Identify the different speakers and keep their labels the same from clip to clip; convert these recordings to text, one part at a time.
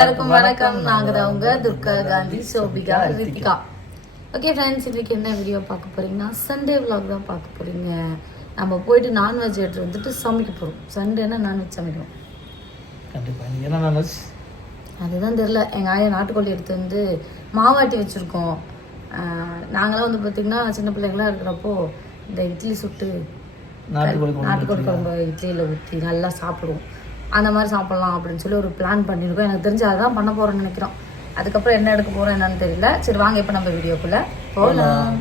Speaker 1: எல்லாருக்கும் வணக்கம். நாங்க தான் உங்க துர்கா காந்தி சோபிகா ரித்திகா. ஓகே ஃப்ரெண்ட்ஸ் இன்னைக்கு என்ன வீடியோ பார்க்க போறீங்கன்னா சண்டே vlog தான் பார்க்க போறீங்க. நம்ம போயிட்டு நான்வெஜ் எடுத்து வந்துட்டு சமைக்க போறோம். சண்டேனா நான்வெஜ் சமைக்கணும்.
Speaker 2: கண்டிப்பா. நீங்க என்ன நான்வெஜ்
Speaker 1: அதுதான் தெரில எங்கள் ஆயா நாட்டுக்கோழி எடுத்து வந்து மாவாட்டி வச்சுருக்கோம். நாங்களாம் வந்து பார்த்திங்கன்னா சின்ன பிள்ளைங்களாம் இருக்கிறப்போ இந்த இட்லி சுட்டு
Speaker 2: நாட்டுக்கோழி
Speaker 1: நாட்டுக்கோழி குழம்பு இட்லியில் ஊற்றி நல்லா சாப்பிடுவோம். அந்த மாதிரி சாப்பிட்லாம் அப்படின்னு சொல்லி ஒரு பிளான் பண்ணியிருக்கோம். எனக்கு தெரிஞ்சு அதுதான் பண்ண போகிறோம்னு நினைக்கிறோம். அதுக்கப்புறம் என்ன எடுக்க போகிறோம் என்னன்னு தெரியல. சரி வாங்க இப்போ நம்ம வீடியோக்குள்ளே போகலாம்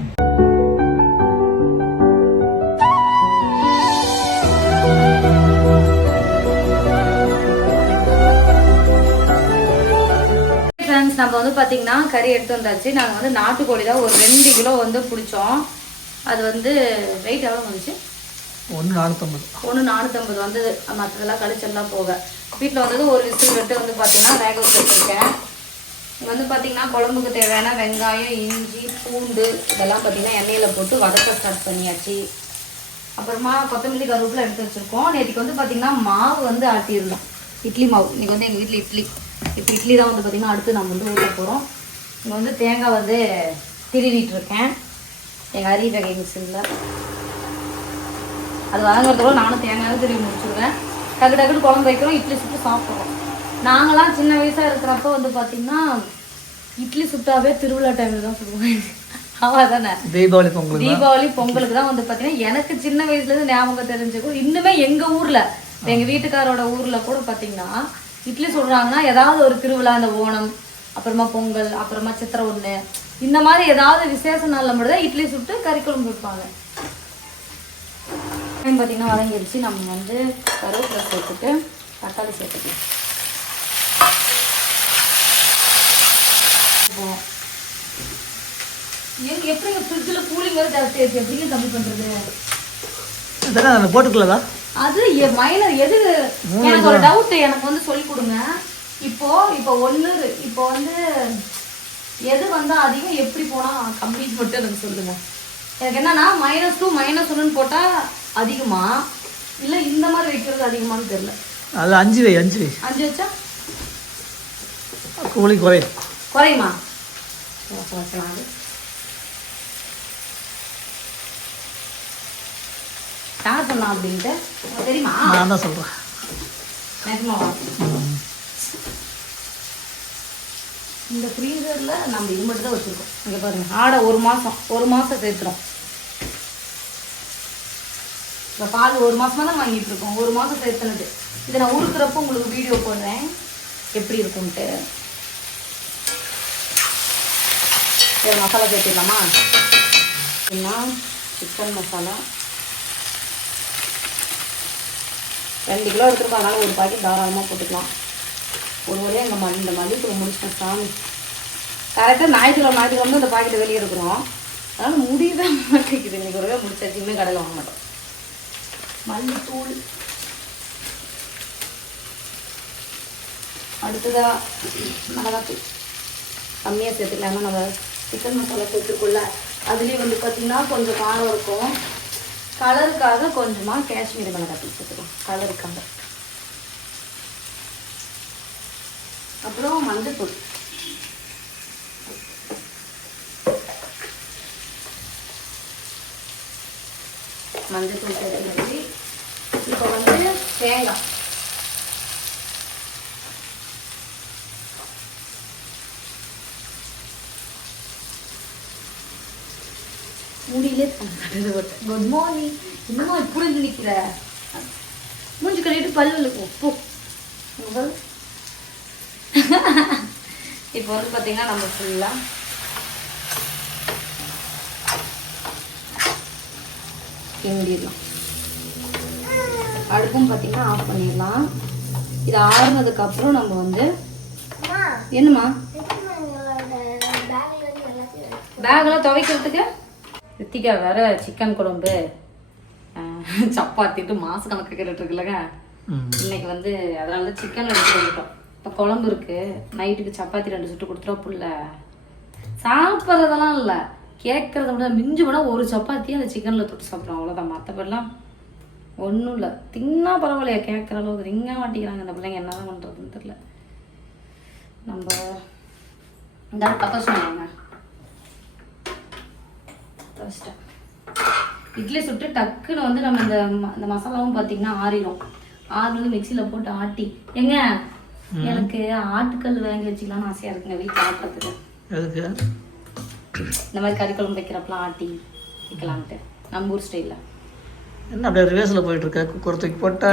Speaker 1: ஃப்ரெண்ட்ஸ் நம்ம வந்து பார்த்தீங்கன்னா கறி எடுத்து வந்தாச்சு. நாங்கள் வந்து நாட்டுக்கோழி தான் ஒரு ரெண்டு கிலோ வந்து பிடிச்சோம் அது வந்து வெயிட் எவ்வளோ வந்துச்சு?
Speaker 2: ஒன்று நானூற்றம்பது
Speaker 1: ஒன்று நானூற்றம்பது வந்து மற்றதெல்லாம் கழிச்செல்லாம் போக. வீட்டில் வந்தது ஒரு விசில் விட்டு வந்து பார்த்தீங்கன்னா வேக வச்சு வச்சுருக்கேன். வந்து பார்த்தீங்கன்னா குழம்புக்கு தேவையான வெங்காயம் இஞ்சி பூண்டு இதெல்லாம் பார்த்தீங்கன்னா எண்ணெயில் போட்டு வதக்க ஸ்டார்ட் பண்ணியாச்சு. அப்புறமா கொத்தமல்லி கருவேப்பில் எடுத்து வச்சுருக்கோம். நேற்றுக்கு வந்து பார்த்தீங்கன்னா மாவு வந்து ஆட்டியிருந்தோம் இட்லி மாவு. இன்றைக்கி வந்து எங்கள் வீட்டில் இட்லி. இப்போ இட்லி தான் வந்து பார்த்தீங்கன்னா அடுத்து நம்ம வந்து ஊற்ற போகிறோம் இங்கே வந்து தேங்காய் வந்து திருவிட்டுருக்கேன் எங்கள் அரிய வகை மிஷினில் அது வதங்குறதுக்குள்ள நானும் தேங்காய் திரும்பி முடிச்சுடுவேன் டக்கு டக்குன்னு குழம்பு வைக்கிறோம் இட்லி சுட்டு சாப்பிட்றோம். நாங்களாம் சின்ன வயசாக இருக்கிறப்ப வந்து பார்த்தீங்கன்னா இட்லி சுட்டாவே திருவிழா டைமில் தான் சுடுவாங்க ஆமாம் தானே
Speaker 2: தீபாவளி பொங்கல்
Speaker 1: தீபாவளி பொங்கலுக்கு தான் வந்து பார்த்தீங்கன்னா எனக்கு சின்ன வயசுலேருந்து ஞாபகம் தெரிஞ்சுக்கும் இன்னுமே எங்கள் ஊரில் எங்கள் வீட்டுக்காரோட ஊரில் கூட பார்த்தீங்கன்னா இட்லி சுடுறாங்கன்னா ஏதாவது ஒரு திருவிழா இந்த ஓணம் அப்புறமா பொங்கல் அப்புறமா சித்திரை ஒன்று இந்த மாதிரி ஏதாவது விசேஷ நாளில் மட்டும் தான் இட்லி சுட்டு கறி குழம்பு வைப்பாங்க. பார்த்தீங்கன்னா வதங்கிடுச்சு நம்ம வந்து கருவேப்பிலை சேர்த்துட்டு தக்காளி சேர்த்துக்கலாம். எங்க எப்படிங்க ஃப்ரிட்ஜில் கூலிங் வேறு ஜாஸ்தி ஆயிடுச்சு? எப்படிங்க கம்மி பண்ணுறது
Speaker 2: இதெல்லாம் அதில் போட்டுக்கலதா?
Speaker 1: அது மைனர் எது? எனக்கு ஒரு டவுட் எனக்கு வந்து சொல்லி கொடுங்க. இப்போ இப்போ ஒன்று இப்போ வந்து எது வந்து அதிகம் எப்படி போனால் கம்ப்ளீட் மட்டும் எனக்கு சொல்லுங்க. எனக்கு என்னன்னா மைனஸ் டூ மைனஸ் ஒன்னு போட்டால் அதிகமா? இல்லை இந்த மாதிரி வைக்கிறது அதிகமான்னு தெரியல.
Speaker 2: அது அஞ்சு வை அஞ்சு வை.
Speaker 1: அஞ்சு வச்சா?
Speaker 2: கோழி குறையும்?
Speaker 1: குறையுமா வைக்கலாம் அது. யார் சொன்னா அப்படின்ட்டு? தெரியுமா?
Speaker 2: நான் தான் சொல்கிறேன்
Speaker 1: நிஜமாவா இந்த ஃப்ரீசரில் நம்ம இது மட்டும் தான் வச்சுருக்கோம். இங்கே பாருங்க ஆடை ஒரு மாதம் ஒரு மாதம் சேர்த்துறோம். இப்போ பால் ஒரு மாதமாக தான் வாங்கிட்டு இருக்கோம். ஒரு மாதம் சேர்த்துனது. இதை நான் உருக்குறப்போ உங்களுக்கு வீடியோ போடுறேன். எப்படி இருக்கும்ட்டு சரி மசாலா சேர்த்துடலாமா? என்ன? சிக்கன் மசாலா. ரெண்டு கிலோ எடுத்துருக்கோம் அதனால் ஒரு பாக்கெட் தாராளமாக போட்டுக்கலாம். ஒரு வழியாக எங்கள் மாதிரி இந்த மல்லித்தூள் முடிச்சிட்டேன் சாமி. கரெக்டாக ஞாயிற்றுக்கிழமை ஞாயிற்றுக்கிழமை இந்த பாக்கெட்டை வெளியே இருக்கிறோம் அதனால் முடியவே மாட்டேங்குது. இன்றைக்கி ஒருவே முடிச்சாச்சு. இன்னும் கடையில் வாங்க மாட்டோம். மல்லித்தூள். அடுத்ததா மிளகாத்தூள். கம்மியாக சேர்த்துக்கலாம் ஏன்னா நம்ம சிக்கன் மசாலா சேர்த்துக்குள்ள அதுலேயும் வந்து பார்த்திங்கன்னா கொஞ்சம் காரம் இருக்கும். கலருக்காக கொஞ்சமாக காஷ்மீரி மிளகாத்தூள் சேர்த்துக்கலாம். கலருக்காக அப்புறம் மஞ்சத்தூள். மஞ்சத்தூள் சேர்த்துக்கலாம். தேங்காய் முடியலே குட் மார்னிங் இன்னுமா புரிஞ்சு நிற்கிற மூஞ்சி கழுவிட்டு பல்லு இருக்கும் இப்போ வந்து பார்த்தீங்கன்னா நம்ம ஃபுல்லாக கிண்டிடலாம். அடுப்பும் பார்த்தீங்கன்னா ஆஃப் பண்ணிடலாம். இது ஆறுனதுக்கு அப்புறம் நம்ம வந்து என்னம்மா? பேக்கெல்லாம் துவைக்கிறதுக்கு? ரித்திகா வேற சிக்கன் குழம்பு சப்பாத்திட்டு மாச கணக்கு கேட்டுட்டு இருக்குல்லங்க. இன்னைக்கு வந்து அதனால தான் சிக்கன் எடுத்து வந்துட்டோம். இப்போ குழம்பு இருக்கு. நைட்டுக்கு சப்பாத்தி ரெண்டு சுட்டு கொடுத்துருவா புள்ள. சாப்பிட்றதெல்லாம் இல்லை. கேட்கறத விட மிஞ்சி விட ஒரு சப்பாத்தி அந்த சிக்கனில் தொட்டு சாப்பிட்றோம் அவ்வளோதான் மற்றபடிலாம் ஒன்றும் இல்லை. தின்னா பரவாயில்லையா கேட்குற அளவுக்கு திங்க மாட்டேங்கிறாங்க இந்த பிள்ளைங்க. என்ன தான் பண்ணுறதுன்னு தெரில நம்ம இந்த வச்சுருவாங்க வச்சிட்டேன் இட்லி சுட்டு டக்குன்னு வந்து நம்ம இந்த இந்த மசாலாவும் பார்த்தீங்கன்னா ஆறிடும் ஆறு வந்து மிக்சியில் போட்டு ஆட்டி. ஏங்க எனக்கு ஆட்டுக்கல் வாங்கி வச்சுக்கலாம்னு ஆசையாக இருக்குங்க வீட்டில் ஆட்டுறதுக்கு. இந்த மாதிரி கறி குழம்பு வைக்கிறப்பலாம் ஆட்டி வைக்கலான்ட்டு நம்ம ஊர் ஸ்டைலில்
Speaker 2: என்ன அப்படியே ரிவேஸில் போயிட்டு இருக்க குக்கர் தூக்கி போட்டா.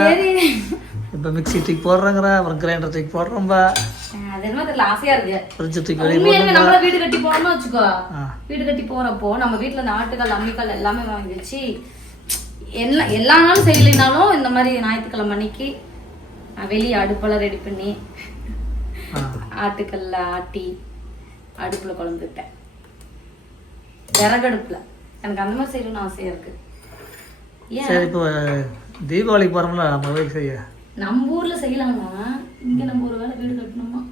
Speaker 2: இப்போ மிக்ஸி தூக்கி போடுறாங்கிற அப்புறம் கிரைண்டர் தூக்கி போடுறோம்பா. ஃப்ரிட்ஜை தூக்கி வெளியே
Speaker 1: வீடு கட்டி போனோம்னு வச்சுக்கோ. வீடு கட்டி போறப்போ நம்ம வீட்ல இந்த ஆட்டுக்கல் அம்மிக்கல் எல்லாமே வாங்கி வச்சு எல்லா எல்லா நாளும் செய்யலைனாலும் இந்த மாதிரி ஞாயிற்றுக்கிழமை அன்னைக்கு வெளியே அடுப்பெல்லாம் ரெடி பண்ணி ஆட்டுக்கல்ல ஆட்டி அடுப்புல குழம்பு வைப்பேன் விறகடுப்புல. எனக்கு அந்த மாதிரி செய்யணும்னு ஆசையா இருக்கு.
Speaker 2: சரி இப்போ தீபாவளிக்கு போகிறோம்ல நம்ம போய் செய்ய?
Speaker 1: நம்ம ஊர்ல செய்யலாமா? இங்க நம்ம ஒரு வேளை வீடு கட்டணுமா?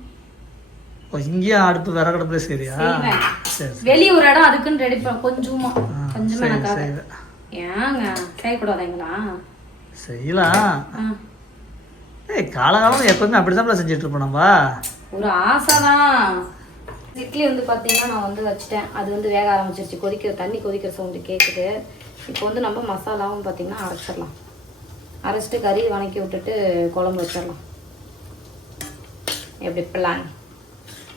Speaker 2: இங்கேயும் அடுப்பு விறகடுப்புல சரியா
Speaker 1: செய்வேன்.
Speaker 2: சரி
Speaker 1: வெளிய ஒரு இடம் அதுக்குன்னு ரெடி பண்ண கொஞ்சமா. கொஞ்சமா எனக்காக. ஏங்க செய்யக்கூடாதுங்களா
Speaker 2: செய்யலாம். ஏய் காலகாலம் எப்பவுமே அப்படி தான் செஞ்சுட்டு இருப்போம் நம்ம.
Speaker 1: ஒரு ஆசைதான். இட்லி வந்து பார்த்தீங்கன்னா நான் வந்து வச்சுட்டேன். அது வந்து வேக ஆரம்பிச்சிருச்சு. கொதிக்கிற தண்ணி கொதிக்கிற சவுண்டு கேட்குது இப்போ வந்து நம்ம மசாலாவும் பார்த்தீங்கன்னா அரைச்சிடலாம். அரைச்சிட்டு கறி வணக்கி விட்டுட்டு குழம்பு வச்சிடலாம். எப்படி பிளான்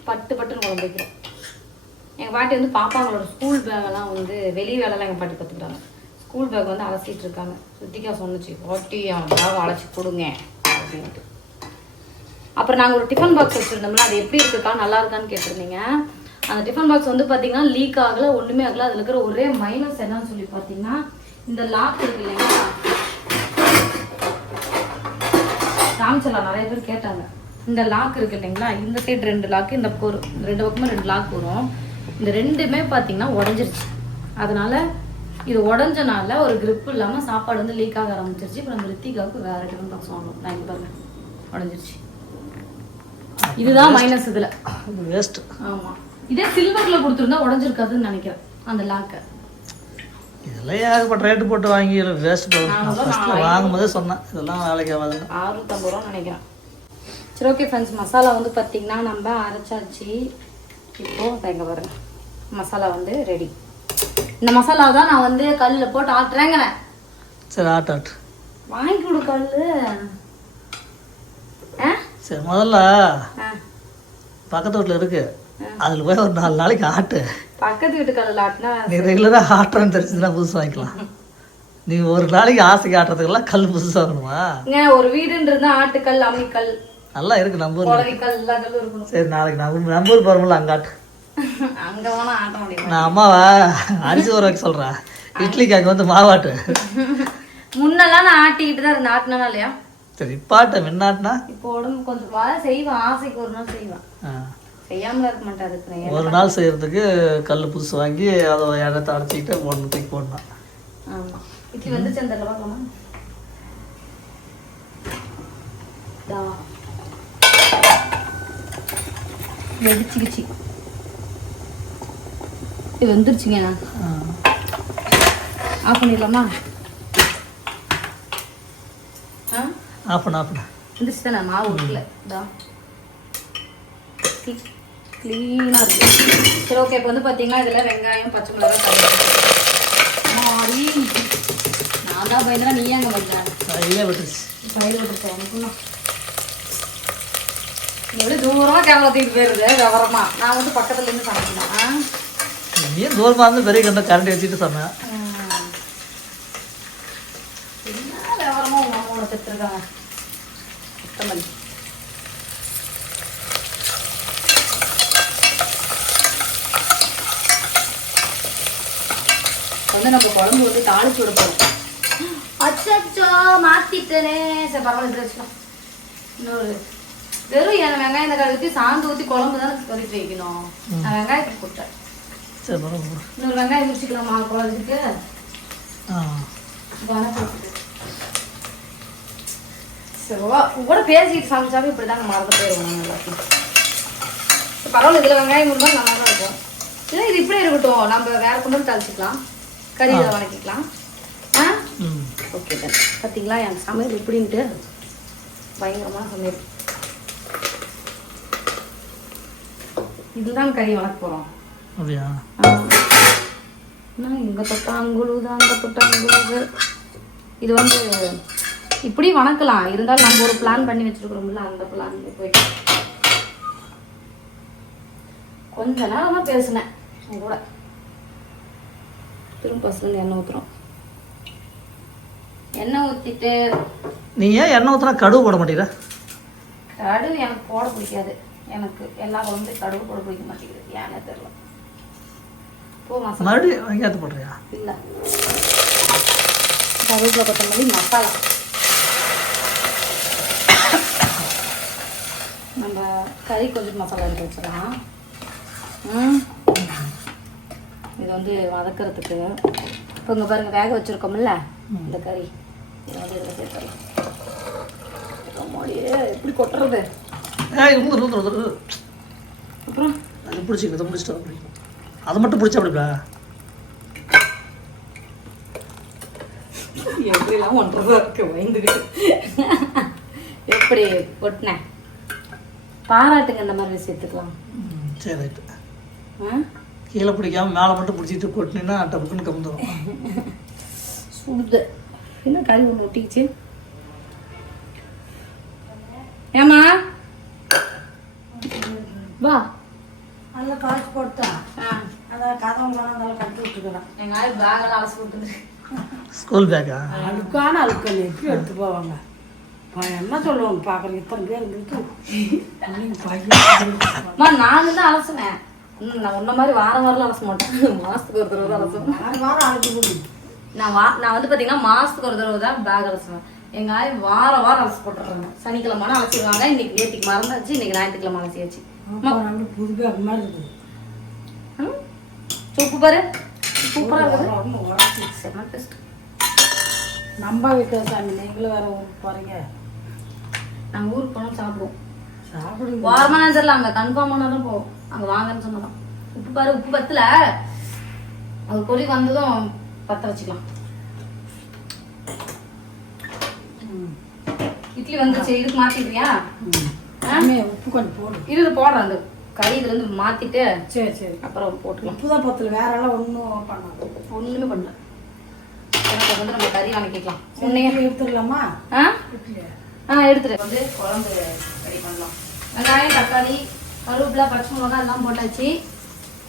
Speaker 1: பட்டு பட்டுன்னு குழம்பு வைக்கிறோம். எங்கள் பாட்டி வந்து பாப்பாங்களோட ஸ்கூல் பேக்கெல்லாம் வந்து வெளி வேலைலாம் எங்கள் பாட்டி கற்றுக்குறாங்க ஸ்கூல் பேக் வந்து அலசிட்டு இருக்காங்க. ரித்திகா சொன்னுச்சு பாட்டி அவன் பேக் அழைச்சி கொடுங்க அப்படின்ட்டு. அப்புறம் நாங்கள் ஒரு டிஃபன் பாக்ஸ் வச்சுருந்தோம்னா அது எப்படி இருக்குக்கா நல்லா இருக்கான்னு கேட்டிருந்தீங்க. அந்த டிஃபன் பாக்ஸ் வந்து பார்த்தீங்கன்னா லீக் ஆகல ஒன்றுமே ஆகல. அதில் இருக்கிற ஒரே மைனஸ் என்னன்னு சொல்லி பார்த்தீங்கன்னா இந்த லாக் இருக்கு இல்லைங்களா? காமிச்சலாம் நிறைய பேர் கேட்டாங்க. இந்த லாக் இருக்கு இல்லைங்களா? இந்த சைடு ரெண்டு லாக் இந்த பக்கம் ஒரு ரெண்டு பக்கமும் ரெண்டு லாக் வரும். இந்த ரெண்டுமே பார்த்தீங்கன்னா உடஞ்சிருச்சு. அதனால இது உடஞ்சனால ஒரு grip இல்லாமல் சாப்பாடு வந்து லீக் ஆக ஆரம்பிச்சிருச்சு. இப்போ நம்ம ரித்திகாவுக்கு வேற டிஃபன் பாக்ஸ் வாங்கணும். நான் இங்க உடஞ்சிருச்சு. இதுதான் மைனஸ் இதுல.
Speaker 2: வேஸ்ட்
Speaker 1: ஆமா. இதே சில்வர்ல கொடுத்துருந்தா உடஞ்சிருக்காதுன்னு நினைக்கிறேன் அந்த லாக்கை
Speaker 2: இதெல்லாம் ஏகப்பட்ட ரேட்டு போட்டு வாங்கி வேஸ்ட்
Speaker 1: நானும் தான்
Speaker 2: ஃபஸ்ட்டில் வாங்கும்போதே சொன்னேன் இதெல்லாம் வேலைக்கு ஆகாதுன்னு
Speaker 1: அறுநூத்தம்பது ரூபா நினைக்கிறேன். சரி ஓகே ஃப்ரெண்ட்ஸ் மசாலா வந்து பார்த்தீங்கன்னா நம்ம அரைச்சாச்சு. இப்போ தேங்க பாருங்க. மசாலா வந்து ரெடி இந்த மசாலா தான் நான் வந்து கல்லில் போட்டு ஆட்டுறேங்கிறேன்.
Speaker 2: சரி ஆட்டு ஆட்டு.
Speaker 1: வாங்கி கொடு கல்
Speaker 2: சரி முதல்ல. பக்கத்து வீட்டில் இருக்கு. அதில் போய் ஒரு நாலு நாளைக்கு ஆட்டு.
Speaker 1: பக்கத்து வீட்டு கல்லில் ஆட்டினா
Speaker 2: நீ ரெகுலராக ஆட்டுறேன்னு தெரிஞ்சுதுன்னா புதுசு வாங்கிக்கலாம். நீ ஒரு நாளைக்கு ஆசைக்கு ஆட்டுறதுக்கெல்லாம் கல் புதுசு வாங்கணுமா
Speaker 1: இங்க ஒரு வீடுன்றது ஆட்டுக்கல் அம்மிக்கல்
Speaker 2: நல்லா இருக்கு நம்ம
Speaker 1: இருக்கணும்
Speaker 2: சரி நாளைக்கு நம்ம நம்ம ஊர் போகிறோம்ல அங்கே ஆட்டு.
Speaker 1: அங்க வேணா ஆட்ட முடியும்?
Speaker 2: நான் அம்மாவை? அரிசி ஊற வைக்க சொல்கிறேன் இட்லிக்கு அங்கே வந்து மாவாட்டு.
Speaker 1: முன்னெல்லாம் நான் ஆட்டிக்கிட்டு தான் இருந்தேன். ஆட்டினா இல்லையா?
Speaker 2: சரி இப்பாட்ட மின்னாட்டினா
Speaker 1: இப்போ உடம்பு கொஞ்சம் செய்வேன். ஆசைக்கு ஒரு நாள் செய்வேன். செய்யாமல இருக்க மாட்டேன் நான்
Speaker 2: ஒரு நாள் செய்யறதுக்கு கல் புதுசு வாங்கி அதை இடத்த அடைச்சிக்கிட்டு போடணும் தூக்கி போடணும்.
Speaker 1: ஆமா. இட்லி வந்துச்சு அந்த பார்க்கலாமா தா. வெடிச்சுக்கிச்சு இது வந்துருச்சுங்க.
Speaker 2: ஆ.
Speaker 1: ஆஃப் பண்ணிடலாமா? ஆ?
Speaker 2: ஆஃப் பண்ண ஆஃப் பண்ண.
Speaker 1: வந்துருச்சு தானே மாவு இருக்குல்ல இதா க்ளீனாக இருக்கு. சரி ஓகே இப்போ வந்து பார்த்தீங்கன்னா இதில் வெங்காயம் பச்சை மிளகாய் மாறி நான் தான் பயந்தா நீ ஏங்க பண்ண
Speaker 2: கையிலே விட்டுருச்சு.
Speaker 1: பயிர் விட்டுருச்சேன் எனக்குன்னா எப்படி தூரமாக கேமரா தூக்கிட்டு போயிருது விவரமா? நான் வந்து பக்கத்துல இருந்து சமைக்கணும்.
Speaker 2: நீயும் தூரமாக இருந்து பெரிய கண்ட கரண்டி வச்சுட்டு சொன்னேன்
Speaker 1: என்ன விவரமா உங்க அம்மாவோட பெற்றிருக்காங்க கொத்தமல்லி. வந்து நம்ம குழம்பு வந்து தாளிச்சு விட போறோம். அச்சச்சோ மாத்திட்டனே. சரி பரவாயில்ல இது வச்சுக்கலாம். இன்னொரு வெறும் என் வெங்காயம் தக்காளி ஊற்றி சாந்து ஊற்றி குழம்பு தானே கொதிச்சு வைக்கணும். நான் வெங்காயத்தை போட்டேன்.
Speaker 2: சரி பரவாயில்ல
Speaker 1: இன்னொரு வெங்காயம் முடிச்சுக்கலாமா குழம்புக்கு சரி வா உங்களோட பேசிட்டு சமைச்சாவே இப்படி தாங்க மறந்து போயிடுவோம் எல்லாத்தையும். சரி, பரவாயில்ல இதில் வெங்காயம் இருந்தால் நல்லா தான் இருக்கும். இல்லை இது இப்படியே இருக்கட்டும்? நம்ம வேற கொண்டு வந்து தளிச்சிக்கலாம். கறி இதை வணக்கிக்கலாம் ஆ? ஓகே தான் பார்த்தீங்களா என் சமையல் எப்படின்ட்டு? பயங்கரமான சமையல். இதுதான் கறி வளர்க்க போகிறோம்
Speaker 2: அப்படியா?
Speaker 1: இங்கே தொட்டா அங்குழுது அங்கே தொட்டா அங்குழுது இது வந்து இப்படி வணக்கலாம். இருந்தாலும் நம்ம ஒரு பிளான் பண்ணி வச்சிருக்கிறோம்ல அந்த பிளான் போயிட்டு. கொஞ்ச நேரம் தான் பேசினேன் கூட. திரும்ப பசங்க எண்ணெய் ஊற்றுறோம் எண்ணெய் ஊற்றிட்டு
Speaker 2: நீ ஏன் எண்ணெய் ஊற்றினா கடுகு போட மாட்டேங்கிற
Speaker 1: கடுகு எனக்கு போட பிடிக்காது. எனக்கு எல்லா குழம்புலையும் கடுகு போட பிடிக்க மாட்டேங்குது. ஏன்னு தெரியல. போ மசாலா.
Speaker 2: மறுபடியும் வெங்காயத்தை போடுறியா?
Speaker 1: இல்லை. கருவேப்பிலை கொத்தமல்லி மசாலா. நம்ம கறி கொஞ்சம் மசாலா எடுத்து வச்சிடலாம். ம். இது வந்து வதக்கிறதுக்கு. இப்போ இங்கே பாருங்க வேக வச்சுருக்கோம்ல இந்த கறி. இதை வந்து இதில் எப்படி கொட்டுறது? அப்புறம்?
Speaker 2: அது பிடிச்சிக்க இதை பிடிச்சிட்டு அப்படி அதை மட்டும் பிடிச்சா அப்படிப்பா
Speaker 1: எப்படிலாம் ஒன்றதா இருக்கு பயந்துக்கிட்டு எப்படி கொட்டினேன் பாராட்டுங்க இந்த மாதிரி விஷயத்துக்கலாம்
Speaker 2: சரி ரைட்டு.
Speaker 1: ஆ?
Speaker 2: கீழே பிடிக்காம மேலே மட்டும் பிடிச்சிட்டு கொட்டினா டப்புக்குன்னு கவுந்துடும்
Speaker 1: சுடுது. என்ன கறி ஒன்று ஒட்டிக்கிச்சு? ஏமா வா.
Speaker 3: அதில் காசு போட்டா.
Speaker 1: ஆ.
Speaker 3: அதை கதவு கொண்டாந்தாலும் கட்டி விட்டுக்கிறேன்
Speaker 1: எங்கள் ஆள் பேக்கெல்லாம் அலசி கொடுத்துட்டு
Speaker 2: ஸ்கூல் பேக்கா
Speaker 3: அழுக்கான அழுக்கல். எப்படி எடுத்து போவாங்க? என்ன சொல்லுவாங்க? பார்க்குறேன் இத்தனை பேர் இருந்துட்டு நீங்க பையன்.
Speaker 1: அம்மா நான் தான் அலசினேன். ம், நான் உன்ன மாதிரி வாரம் வாரம் அலச மாட்டேன். மாசத்துக்கு ஒரு தடவை தான் அலசுவேன்.
Speaker 3: வாரம் அழைச்சி போடு.
Speaker 1: நான் வா நான் வந்து பார்த்தீங்கன்னா மாசத்துக்கு ஒரு தடவை தான் பேக் அலசுவேன். எங்க ஆய் வாரம் வாரம் அலசி போட்டுறாங்க சனிக்கிழமை அலசிடுவாங்க இன்னைக்கு நேற்றுக்கு மறந்தாச்சு இன்னைக்கு ஞாயிற்றுக்கிழமை அலசியாச்சு.
Speaker 3: புது பேக் மாதிரி இருக்குது
Speaker 1: ம்? உப்பு பாரு. சூப்பரா இருக்குது
Speaker 3: நம்ப வைக்கிற சாமி நீங்களும் வேற ஊருக்கு போறீங்க.
Speaker 1: நாங்கள் ஊருக்கு போனோம் சாப்பிடுவோம்.
Speaker 3: சாப்பிடுங்க.
Speaker 1: வாரமா தெரியல அங்கே கன்ஃபார்ம் பண்ணாதான் போவோம். அங்கே வாங்கன்னு சொன்னதான் உப்பு பாரு உப்பு பத்தல. அது கொதி வந்ததும் பத்த வச்சுக்கலாம். இட்லி வந்துச்சு இதுக்கு மாத்திக்கிறியா?
Speaker 3: ம். சாமி உப்பு கொஞ்சம் போடு.
Speaker 1: இது போடுறேன். அந்த கறி இதுல இருந்து மாத்திட்டு
Speaker 3: சரி சரி.
Speaker 1: அப்புறம் போட்டுக்கலாம்.
Speaker 3: உப்பு தான் பத்தில். வேற எல்லாம் ஒன்றும் பண்ணாது
Speaker 1: ஒண்ணுமே பண்ணல. எனக்கு வந்து நம்ம கறி வணக்கிக்கலாம் உன்னையே
Speaker 3: எடுத்துடலாமா?
Speaker 1: ஆ? ஆ எடுத்துரு வந்து குழம்பு ரெடி பண்ணலாம். வெங்காயம் தக்காளி கருவேப்பிலை பச்சை மிளகாய் எல்லாம் போட்டாச்சு.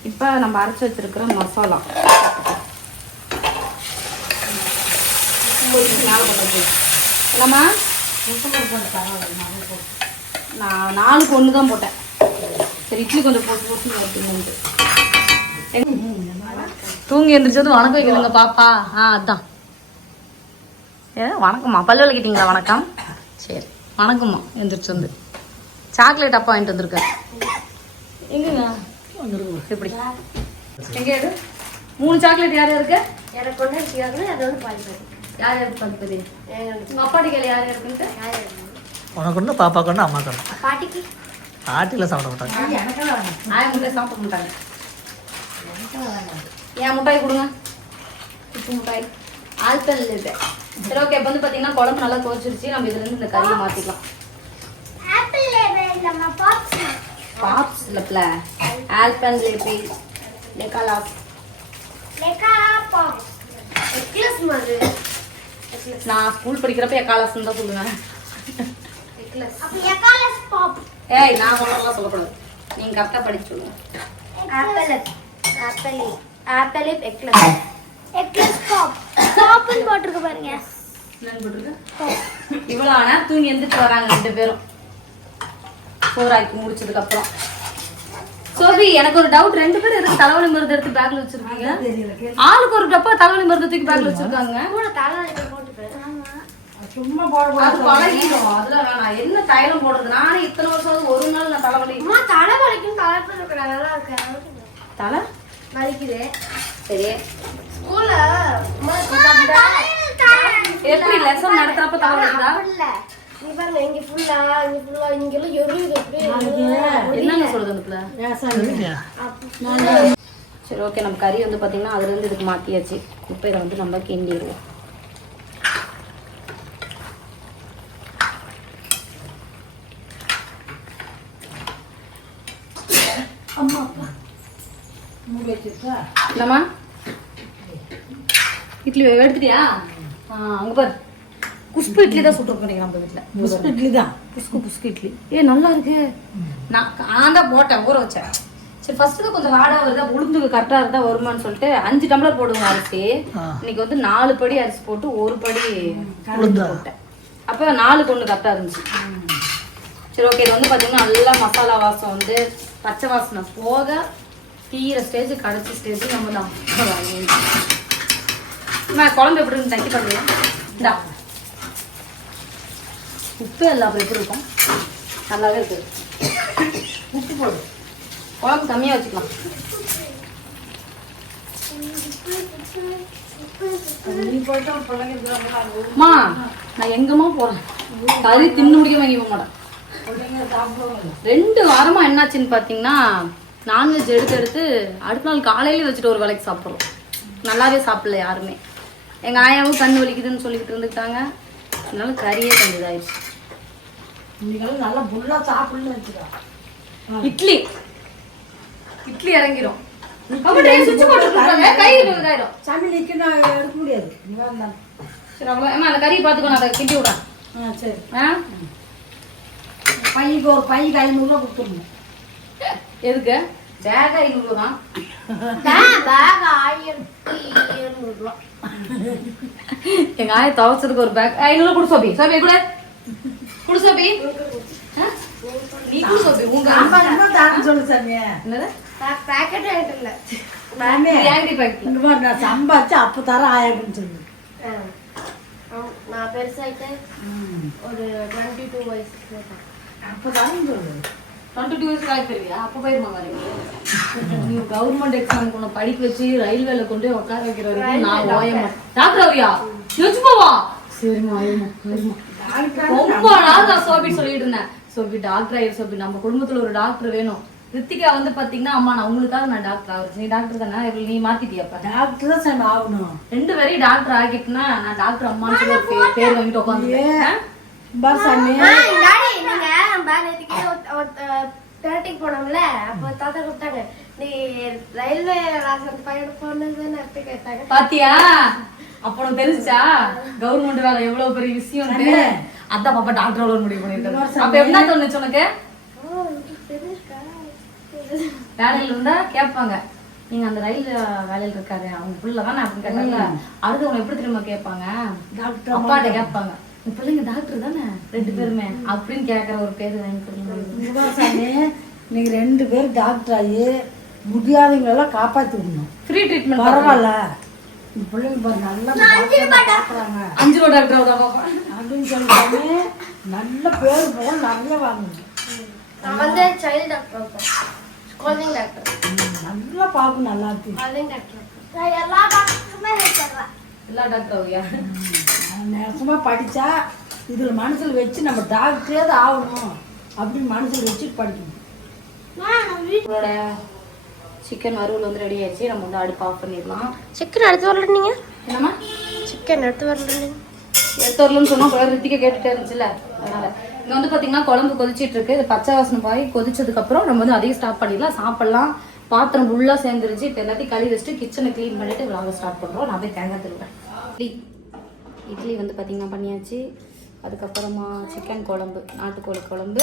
Speaker 1: இப்போ நம்ம அரைச்சி வச்சிருக்கிற மசாலா. மேலே என்னம்மா? நான் நாலுக்கு ஒன்று தான் போட்டேன். சரி இட்லி கொஞ்சம் போட்டு போட்டு தூங்கி எழுந்திரிச்சது வணக்கம் வைக்கணுங்க பாப்பா. ஆ அதான். ஏ வணக்கம்மா. பல்லு விளக்கிட்டீங்களா வணக்கம்? சரி வணக்கம்மா எழுந்திரிச்சு வந்து. சாக்லேட் அப்பா வாங்கிட்டு வந்திருக்காரு. எங்கங்க? எப்படி? எங்க எடு மூணு சாக்லேட் யார் இருக்கு
Speaker 4: எனக்கு ஒன்று இருக்காது அது வந்து பாதிப்பது
Speaker 1: யார் யாருக்கு பத்து உங்க அப்பாட்டி கையில் யார் இருக்குன்ட்டு
Speaker 2: உனக்கு ஒன்று பாப்பா கொண்டு அம்மா கொண்டு
Speaker 4: பாட்டிக்கு.
Speaker 2: ஆட்டியில் சாப்பிட மாட்டாங்க.
Speaker 1: ஆய முட்டை சாப்பிட மாட்டாங்க. ஏன் முட்டாய் கொடுங்க. உப்பு முட்டாய். ஆல்பல் இது. சரி ஓகே இப்போ வந்து பார்த்தீங்கன்னா குழம்பு நல்லா கொதிச்சிருச்சு. நம்ம இதுலேருந்து இந்த கறியை மாற்றிக்கலாம்
Speaker 4: லெக்கா பாப்ஸ் எக்லஸ் மாதிரி.
Speaker 1: நான் ஸ்கூல் படிக்கிறப்ப எக்காலாஸ்ன்னு தான் சொல்லுவேன்.
Speaker 4: எக்லஸ் அப்ப எக்காலஸ் பாப்.
Speaker 1: ஏய் நான் ஒன்றெல்லாம் சொல்லக்கூடாது. நீங்கள் கரெக்டாக படிச்சு சொல்லுங்க.
Speaker 4: Apple. Apple. Apple eggless. Eggless pop. பாப்னு போட்டிருக்கு பாருங்க.
Speaker 1: என்னன்னு போட்டிருக்கு? இவ்வளோ ஆனால் தூங்கி எந்திரிச்சு வராங்க ரெண்டு பேரும். சோறாக்கி முடிச்சதுக்கு அப்புறம் சோபி எனக்கு ஒரு டவுட் ரெண்டு பேரும் எதுக்கு தலைவலி மருந்து எடுத்து பேக்ல வச்சிருக்கீங்க? ஆளுக்கு ஒரு டப்பா தலைவலி மருந்து தூக்கி பேக்ல வச்சிருக்காங்க.
Speaker 3: சும்மா போட
Speaker 1: அது பழகிடும் அதுல வேணாம். என்ன தைலம் போடுறது? நானே இத்தனை வருஷம் ஒரு நாள் நான் தலைவலி.
Speaker 4: அம்மா தலை வலிக்கும் தலைப்பு இருக்கிற நல்லா இருக்கு.
Speaker 1: தலை?
Speaker 4: வலிக்குது.
Speaker 1: சரி.
Speaker 4: ஸ்கூல்ல
Speaker 1: எப்படி லெசன் நடத்துறப்ப தலைவலிக்குதா
Speaker 4: நீ பாருங்க இங்க ஃபுல்லா இங்க ஃபுல்லா இங்க எல்லாம் எரியுது அப்படியே
Speaker 1: என்னங்க சொல்றது அந்த பிள்ளை
Speaker 2: இல்லையா?
Speaker 1: சரி ஓகே நம்ம கறி வந்து பார்த்தீங்கன்னா அதுலேருந்து இதுக்கு மாற்றியாச்சு இப்போ இதை வந்து நம்ம கிண்டிடுவோம். என்னம்மா? இட்லி எடுத்துட்டியா? ஆ அங்க பாரு. குஷ்பு இட்லி தான் சுட்டுருக்கோம் நம்ம வீட்டில்
Speaker 3: பிஸ்கட் இட்லி தான்.
Speaker 1: புஸ்கு புஸ்கு இட்லி. ஏ நல்லா இருக்கு. நான் நான் தான் போட்டேன் ஊற வச்சேன். சரி ஃபர்ஸ்ட் கொஞ்சம் ஹார்டாக வருதா? உளுந்து கரெக்டாக இருந்தால் வருமான்னு சொல்லிட்டு அஞ்சு டம்ளர் போடுவோம் அரிசி. இன்னைக்கு வந்து நாலு படி அரிசி போட்டு ஒரு படி? போட்டேன். அப்போ நாலு கொண்டு கரெக்டாக இருந்துச்சு. சரி ஓகே இது வந்து பார்த்தீங்கன்னா நல்லா மசாலா வாசம் வந்து பச்சை வாசனை போக தீர ஸ்டேஜ் கடைசி ஸ்டேஜ் நம்ம தான். குழம்பு எப்படி தக்கி பண்ணுறியா இந்தா. உப்பு அப்போ எப்படி இருக்கும்? நல்லாவே இருக்கு. உப்பு போடு. குழம்பு கம்மியாக வச்சுக்கலாம். அம்மா நான் எங்கம்மா போகிறேன் கறி தின்னு முடிக்க வாங்கி மாட்டேன்.
Speaker 3: பிள்ளைங்க சாப்பிடுவாங்க.
Speaker 1: ரெண்டு வாரமா என்னாச்சுன்னு பார்த்தீங்கன்னா நான்வெஜ் எடுத்து எடுத்து அடுத்த நாள் காலையில வச்சுட்டு ஒரு வேலைக்கு சாப்பிட்றோம். நல்லாவே சாப்பிடல யாருமே. எங்கள் ஆயாவும் கண்ணு வலிக்குதுன்னு சொல்லிக்கிட்டு இருந்துட்டாங்க அதனால கறியே கொஞ்சம் இதாயிடுச்சு.
Speaker 3: இன்னைக்கெல்லாம் நல்லா புல்லா சாப்பிடணும்னு வச்சுக்கோ
Speaker 1: இட்லி. இட்லி இறங்கிரும். அப்படியே சுவிட்ச் போட்டு கொடுப்பாங்க, கை இதாயிரும்.
Speaker 3: சாமி நிற்க நான் எடுக்க முடியாது.
Speaker 1: சரி அவ்வளோ அம்மா அந்த கறியை பார்த்துக்கோ நான் அதை கிண்டி விடுறேன்.
Speaker 3: ஆ சரி.
Speaker 1: ஆ?
Speaker 3: பையனுக்கு ஒரு பையனுக்கு ஐநூறுரூவா கொடுத்துருணும்
Speaker 1: எதுக்கு? பேக ஐநூறு தான்.
Speaker 4: பேக் ஆயிரத்தி
Speaker 1: ஆயா துவைச்சதுக்கு ஒரு பேக் ஐநூறு கொடு சோபி. சோபி கூட. குடு சோபி? நீ குடு சோபி உங்க
Speaker 3: சாம்பார் தாங்க சொல்லு சாமி.
Speaker 1: என்னது?
Speaker 4: பேக்கெட் ஆகிட்டு இல்லை.
Speaker 3: சாமி
Speaker 1: பிரியாணி பாக்கெட்
Speaker 3: இங்க பாரு நான் சம்பாதிச்சு அப்போ தர ஆயாக்குன்னு சொல்லு.
Speaker 4: நான் பெருசாயிட்டு ஒரு டுவெண்ட்டி டூ வயசு
Speaker 3: அப்போ தாங்க சொல்லு.
Speaker 1: டுவெண்ட்டி டூ இயர்ஸ் ஆகி போயிருவியா? அப்போ போயிருமா வரீங்க நீ கவர்மெண்ட் எக்ஸாம் கொண்டு படிக்க வச்சு ரயில்வேல கொண்டு உட்கார வைக்கிற வரைக்கும் நான் ஓயமா. டாக்டர் நிஜமாவா சரிம்மா ஆயிரமா ஆயிரமா ரொம்ப நாள் நான் சோபி சொல்லிட்டு இருந்தேன் சோபி டாக்டர் ஆயிரு சோபி நம்ம குடும்பத்துல ஒரு டாக்டர் வேணும். ரித்திகா வந்து பாத்தீங்கன்னா அம்மா நான் உங்களுக்காக நான் டாக்டர் ஆகுறேன் நீ டாக்டர் தானே? இவள் நீ மாத்திட்டியா அப்ப?
Speaker 3: டாக்டர் தான் சாமி ஆகணும்.
Speaker 1: ரெண்டு பேரையும் டாக்டர் ஆகிட்டுனா நான் டாக்டர் பே- பேர் வாங்கிட்டு உட்காந்துருக்கேன்
Speaker 3: பாரு சாமி.
Speaker 4: டாடி நீங்க பேட்டிக்கு போனோம்ல? அப்போ தாத்தா கொடுத்தாங்க நீ ரயில்வே ராசன் பையன் போனதுன்னு கேட்டாங்க.
Speaker 1: பாத்தியா? அப்ப உனக்கு தெரிஞ்சா கவர்மெண்ட் வேலை எவ்வளவு பெரிய விஷயம் அதான் பாப்பா டாக்டர் அவ்வளவு முடிவு பண்ணிருக்காரு அப்ப என்ன தோணுச்சு உனக்கு? வேலையில இருந்தா கேட்பாங்க. நீங்க அந்த ரயில் வேலையில இருக்காரு அவங்க புள்ள தானே அப்படின்னு கேட்டாங்க. அடுத்து உன எப்படி தெரியுமா கேட்பாங்க?
Speaker 3: டாக்டர்
Speaker 1: அப்பாட்ட கேட்பாங்க. உங்க பிள்ளைங்க டாக்டர் தானே ரெண்டு பேருமே அப்படின்னு கேக்குற ஒரு பேர் வாங்கி
Speaker 3: சாமி நீங்க ரெண்டு பேரும் டாக்டர் ஆகி முடியாதவங்களெல்லாம் காப்பாத்தி விடணும்
Speaker 1: ஃப்ரீ ட்ரீட்மெண்ட்
Speaker 3: பரவாயில்ல பிள்ளைங்க பாரு நல்லா டாக்டர் பார்க்குறாங்க.
Speaker 1: அஞ்சு ரூபா டாக்டர் தான்
Speaker 3: அப்படின்னு சொல்லிட்டாங்க நல்ல பேர் போக நிறைய வாங்கணும்
Speaker 4: நான் வந்து சைல்டு டாக்டர் குழந்தைங்க டாக்டர்
Speaker 3: நல்லா பார்க்கணும் நல்லா இருக்கு.
Speaker 4: குழந்தைங்க டாக்டர் எல்லா வச்சிடுறேன்
Speaker 1: எல்லா டாக்டர்
Speaker 3: நேசமா படிச்சா இதுல மனசுல வச்சு நம்ம டாக்டரே தான் ஆகணும் அப்படின்னு மனசுல வச்சுட்டு படிக்கணும்.
Speaker 1: உங்களோட சிக்கன் வறுவல் வந்து ரெடி ஆயிடுச்சு. நம்ம வந்து அடுப்பு ஆஃப் பண்ணிடலாம்.
Speaker 4: சிக்கன் எடுத்து வரல நீங்க
Speaker 1: என்னம்மா?
Speaker 4: சிக்கன் எடுத்து வரல நீங்க
Speaker 1: எடுத்து வரலன்னு சொன்னா அப்புறம் ரித்திகா கேட்டுட்டே இருந்துச்சுல அதனால. இங்க வந்து பாத்தீங்கன்னா குழம்பு கொதிச்சிட்டு இருக்கு. இது பச்சை வாசனை பாய் கொதிச்சதுக்கு அப்புறம் நம்ம வந்து அதையும் ஸ்டார்ட் பண்ணிடலாம். சாப்பிடலாம். பாத்திரம் ஃபுல்லா சேர்ந்துருச்சு. இப்போ எல்லாத்தையும் கழுவி வச்சுட்டு கிச்சனை க்ளீன் பண்ணிட்டு விளாக ஸ்டார்ட் பண்றோம். நான் போய் தேங்காய் திருவேன் இட்லி. இட்லி வந்து பாத்தீங்கன்னா பண்ணியாச்சு. அதுக்கப்புறமா சிக்கன் குழம்பு நாட்டுக்கோழி குழம்பு.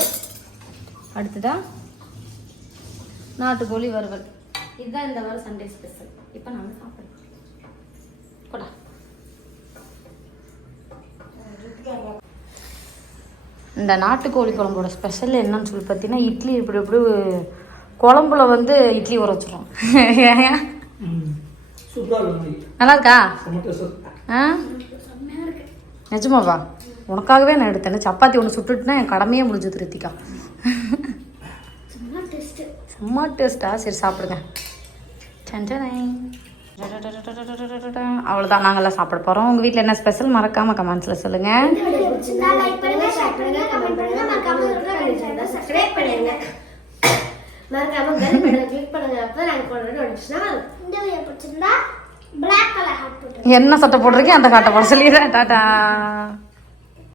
Speaker 1: அடுத்ததா? நாட்டுக்கோழி வறுவல். இதுதான் இந்த வாரம் சண்டே ஸ்பெஷல் இப்போ நாங்கள் சாப்பிடுறோம் போடா. இந்த நாட்டுக்கோழி குழம்போட ஸ்பெஷல் என்னன்னு சொல்லி பார்த்தீங்கன்னா இட்லி இப்படி இப்படி குழம்புல வந்து இட்லி ஊற வச்சிரும் நல்லா இருக்கா? ஆ? நிஜமாவா? உனக்காகவே நான் எடுத்தேன். சப்பாத்தி ஒன்று சுட்டுட்டுனா என் கடமையே முடிஞ்சது ரித்திகா. செம்ம டேஸ்டா சரி சாப்பிடுங்க. அவ்வளோதான் நாங்கள்லாம் சாப்பிட போகிறோம் உங்கள் வீட்டில் என்ன ஸ்பெஷல் மறக்காமல் கமெண்ட்ஸில் சொல்லுங்கள்
Speaker 4: மறக்காம பெல் பட்டனை கிளிக் பண்ணுங்க போடுற நோட்டிஃபிகேஷன் வரும் இந்த வீடியோ பிடிச்சிருந்தா பிளாக் கலர்
Speaker 1: என்ன சட்டை போட்டிருக்கேன் அந்த காட்டை போட சொல்லிடுறேன். டாட்டா